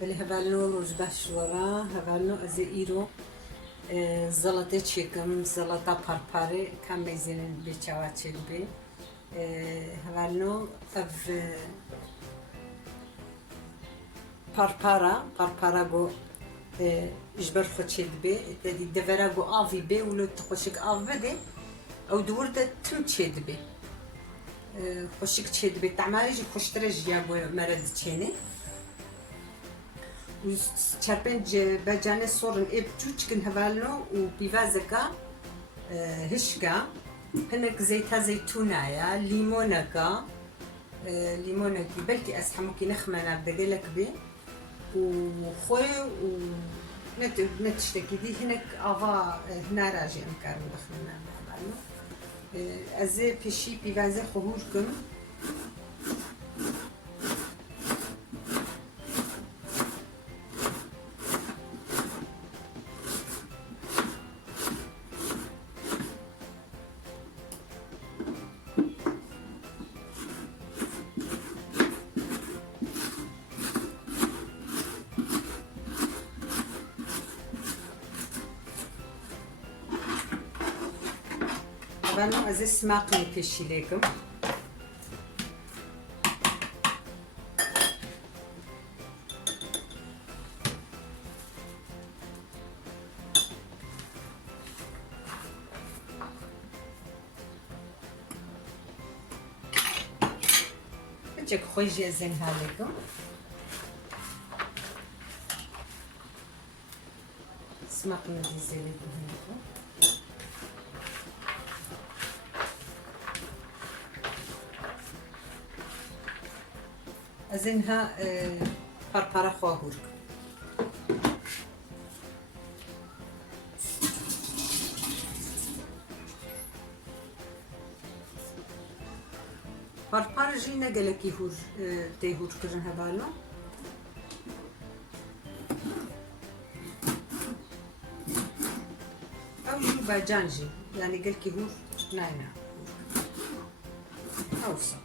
بله هفالنو روز باش ورا هفالنو از ایرو زلطه چیکم زلطه پرپاره کم میزین بیچاره چیک بی هفالنو اف پرپاره گو اجبر خودشید بی دفرا گو آفی بی ولو تخوشک آف بده او دورده تم چید بی خوشک چید بی تعمالش خوشترش یا گو مرد چینه چرپنج بجانه سورن ابچوچکن هوالنو و بیوازکا هشکا هنک زيتا زيتونايا ليمونكا ليمونكي بلكي اسحموكي نخمنا بدقلك بي وخوي و نتشتكي دي هناك افا هنا راجي امكار مدخلنا هوالنو ازي بيشي بيوازي خهوركم هوالنو ازي سماقني بيشي ليكم بجيك خوي جازنها لكم سماقنا ديزي لكم هناكم ازنها بربرة خواهورك بربرة جينا قالك يهور تيهور كرن هبالنا او جو باجانجي يعني قالك يهور ناينا اوصل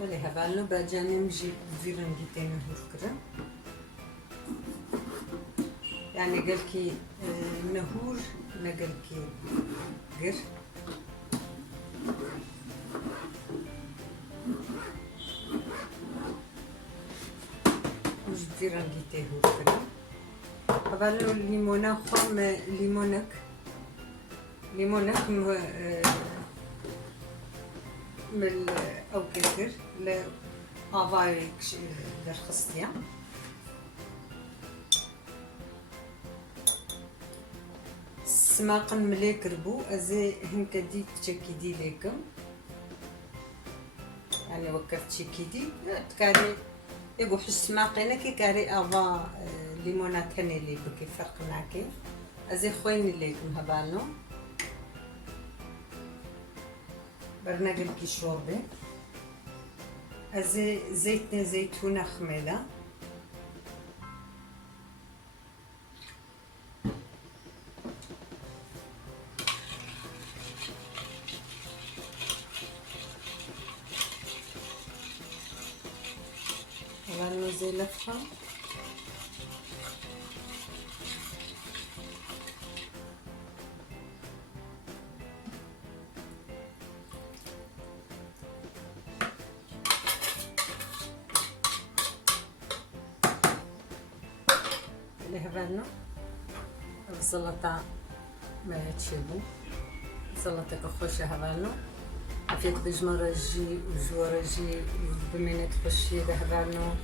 ولی هوالنو باجانم جی ویرنگی تینه هور کرن يعني قال كي نهور ما قال كي غير مش ويرنگی تهور کرن هوالنو ليمونا خم ليمونك من او كثير ل افايك درخصتيا سماقن مليك ربو ازي هنك دي تشكي دي ليكم يعني وقفت تشكي دي تكاري يقو حس سماقنا كي كاري افا ليمونات هني اللي بكي فرق معكي ازي خويني ليكم هبالنو برناقل كي شوربه ازي زيتونه خميله غنو زي لفه اللي هبالنا السلطة ما تشيبو سلطة كخوشة هبالنا عفيت بجمرجي وجورجي بمينة خشي هبالنا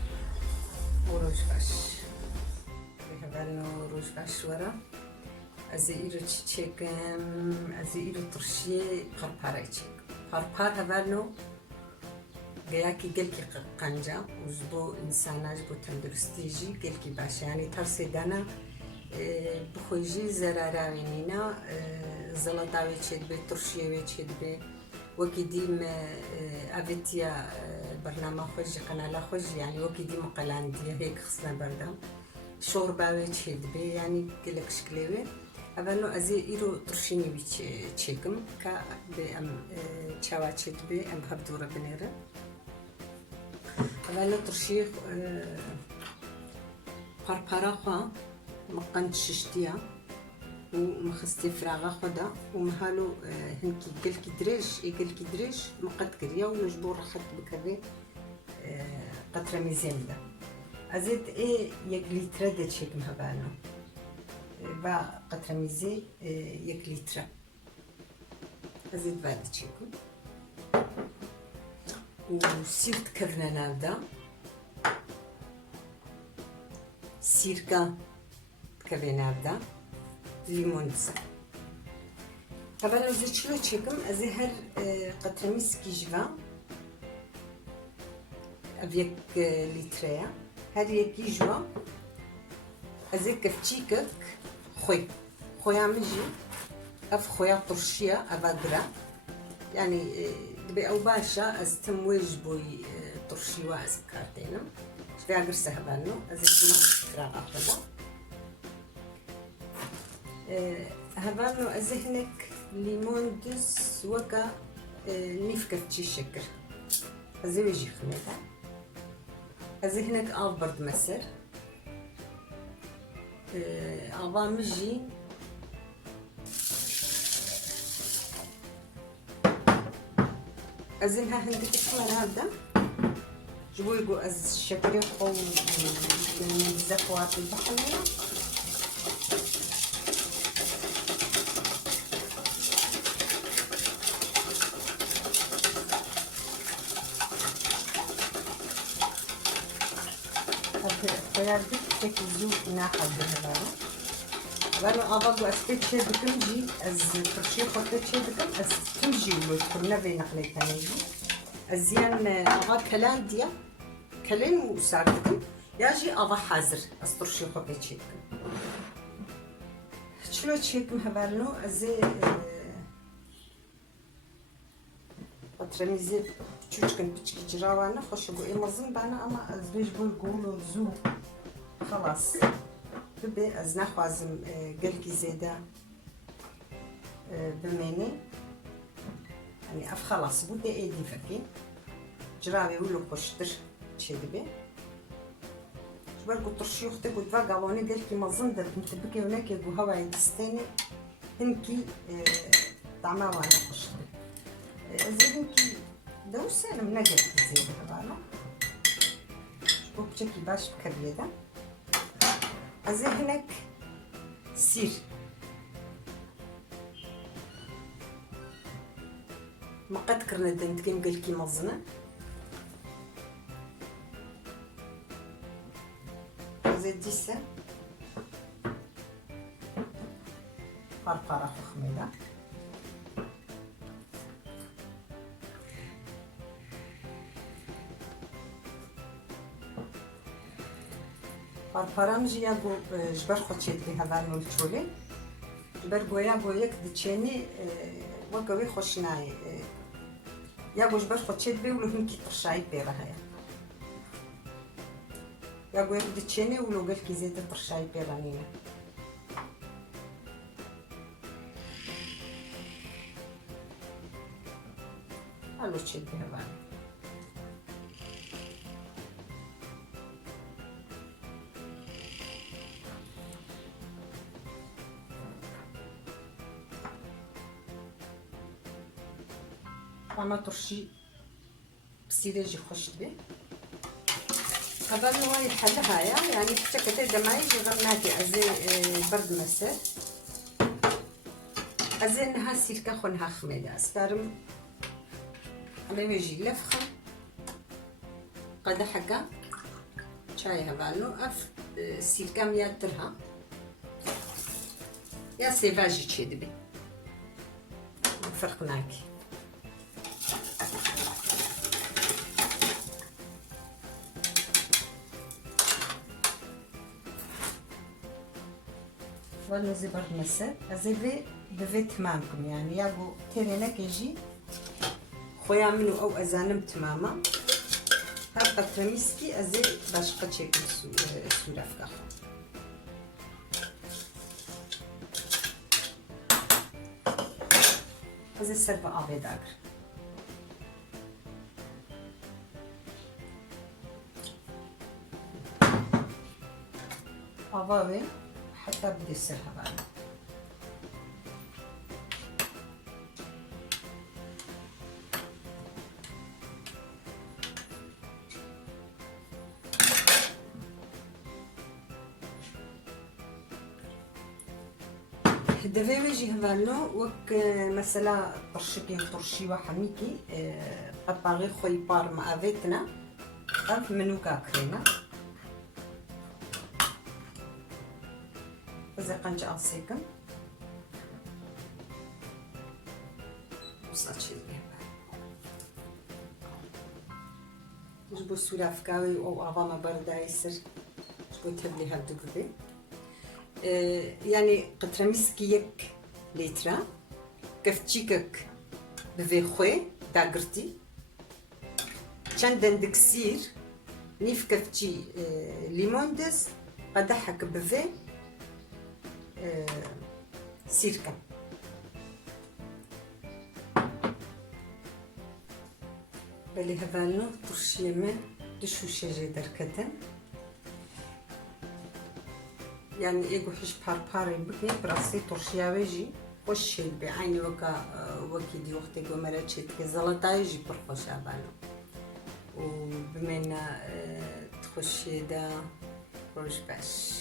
وروج باش هبالنا وروج باش ورا ازي ايرو تشيكم ازي ايرو ترشي برباري تشيك بربار هبالنا جاكي قلكي قنجة وجبو إنسانة جبو تندرستيجي قلكي باش يعني ترسي دانا بخويجي زراراوي نينا زلطاوي تشيد بي ترشيوي تشيد بي وكي ديم أفيتيا برنامج خوش قناة خوش يعني وكي ديم قلان دي هيك خصنا بردا شورباوي تشيد بي يعني قلك شكليوي أبانو أزي إيرو ترشيني بي تشيكم كا بي أم تشاوا تشيد بي أم هبدورة بنيرة هذا ترشيخ قرقرة مقن ششتيا ومخستي فراغا خدا ومهالو هنكي قلكي دريش مقد كريا ومجبور حد بكري قطرة ميزان ده أزيد يقلي تردد شيك مهبانو با قطرة ميزي يقلي ترى أزيد بعد شيكو وسيرت كرنا نابدا سيركا كرنا نابدا ليمون دسا طبعا زيت شلو تشيكم ازي هر قطرة ميسكي جبا افيك لتريا هر يكي جوا ازي كفتشيكك خويا مجي اف خويا طرشيا افادرا يعني دبي او باشا استم وجبوي طرشي واز كارتينا شبي اقرسه هبانو ازي كما فراغ اخذها هبانو ازهنك ليمون دز وكا نيف كفتشي شكر ازي ويجي خميتا ازهنك آب برد مسر آبا مجي ازنها هندك اسمها هذا جبوا يقول از شكري خو زخوات البحرية خيار بيت تكزو ناحد هذا وانا ابغى اسكت شيء بكم جي از ترشيح خطيت شيء بكم از كم جي لو كنا بين نقلي ثاني الزيان ابغى كلام ديا كلام وساعدكم ياجي ابغى حاضر از ترشيح خطيت شيء بكم شلو تشيكم هبالنو از ترميزي تشوشكن بتشكي جراوانا خوش بو مزن بانا اما از بيج بو يقولوا زو خلاص ببي از نخوازم قلقي زيادة بميني يعني اف خلاص بودي ايدي فكي جراوي ولو خوشتر تشي دبي جبال قلت ترشيخ تقول فاقا واني قلقي مزن دا بنت بكي هناك يقول هواي دستيني هنكي طعما وانا خوشتر زي هنكي دوسة انا منقل زيادة هبانا شبو بشكي باش بكريدا ازي هناك سير ما قد كرنا دنت كيم قال كي مزنا ازي ديسا قرقرة خميدة پارام جیا گو جبر خودشید به هوان ملچولی جبر گویا گویک دچینی و گوی خوشنای یا گو جبر خودشید به ولو هم کی ترشای بیره هیا یا گویک دچینی ولو گل کی زیاد ترشای بیره نینه حلو چید به هوان اما ترشي بسيرجي خوش بي هذا هو يحلها يعني بشكل دماي غمناتي ازي برد مسر ازي انها سيركا خونها خميده استارم انا يجي لفخه قد حقا شاي هبالو اف سيركا مياترها يا سيفاجي تشدبي فرقناكي والله زي برد مسر ازي بفي تمامكم يعني ياقو تيرينا كيجي خويا منو او ازانم تماما هاد قطرة ميسكي ازي باش قتشيكم سورة فكاخ ازي سربا ابي داكر أبابي حتى بدي يصير هبالو. دافي ويجي هبالو وك مثلا طرشكي طرشي وحميكي قباغي خوي بار ما افيتنا أف منوكا كريمة زي قنجة أصيكم وصلتشي بيها جبو سولافكاوي أو أغاما بردا يسر جبو تبلي هالدقبي يعني قطرمسكيك لترا كفتشيكك بفيخوي داغرتي چندن دكسير نيف كفتشي ليموندس قدحك بفي سيركا بلي هبالو ترشيمه دشو شجي دركتن يعني ايقو حش بارباري بكني براسي ترشياويجي خوشي بعيني وكي دي وقتي قو مراتشي تكي زلطايجي برخوش هبالو وبمنا تخشي دا روج باش